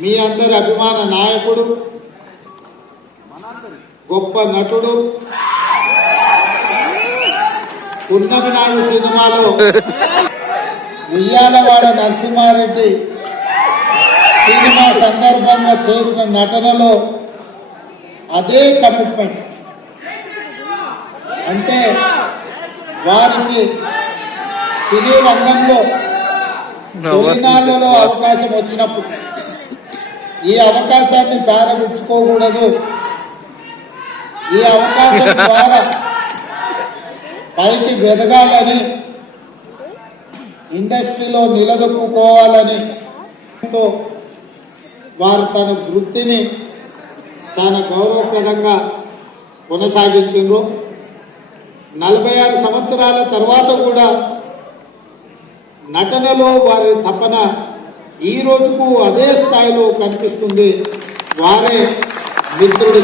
మీ అందరి అభిమాన నాయకుడు, గొప్ప నటుడు, పున్నమి నాయుడు సినిమాలో ఉయ్యాలవాడ నరసింహారెడ్డి సినిమా సందర్భంగా చేసిన నటనలో అదే కమిట్మెంట్. అంటే వారికి సినీ రంగంలో తొలినాళ్ళలో అవకాశం వచ్చినప్పుడు ఈ అవకాశాన్ని జారవించుకోకూడదు, ఈ అవకాశం ద్వారా పైకి వెదగాలని, ఇండస్ట్రీలో నిలదొక్కుకోవాలని వారు తన వృత్తిని చాలా గౌరవప్రదంగా కొనసాగించారు. 46 సంవత్సరాల తర్వాత కూడా నటనలో వారి తపన ఈ రోజుకు అదే స్థాయిలో కనిపిస్తుంది. వారే మిత్రుడు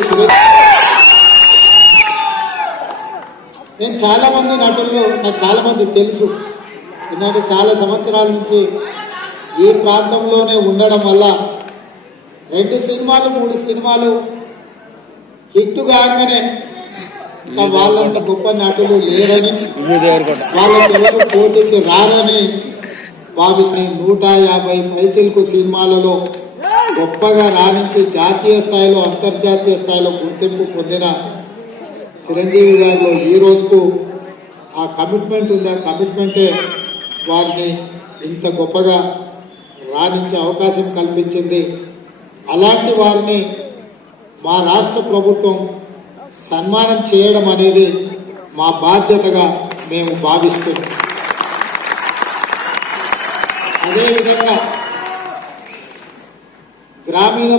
నేను చాలా మంది నటుల్లో నాకు చాలా మంది తెలుసు. ఎందుకంటే చాలా సంవత్సరాల నుంచి ఈ ప్రాంతంలోనే ఉండడం వల్ల 2 సినిమాలు 3 సినిమాలు హిట్ కాగానే వాళ్ళంత గొప్ప నటులు లేరని, వాళ్ళకి పోటీకి రారని భావిస్తే 150 పైచిలకు సినిమాలలో గొప్పగా రాణించి జాతీయ స్థాయిలో అంతర్జాతీయ స్థాయిలో గుర్తింపు పొందిన చిరంజీవి గారిలో ఈ రోజుకు ఆ కమిట్మెంట్ ఉంది. ఆ కమిట్మెంటే వారిని ఇంత గొప్పగా రాణించే అవకాశం కల్పించింది. అలాంటి వారిని మా రాష్ట్ర ప్రభుత్వం సన్మానం చేయడం అనేది మా బాధ్యతగా మేము భావిస్తున్నాం. అదేవిధంగా గ్రామీణ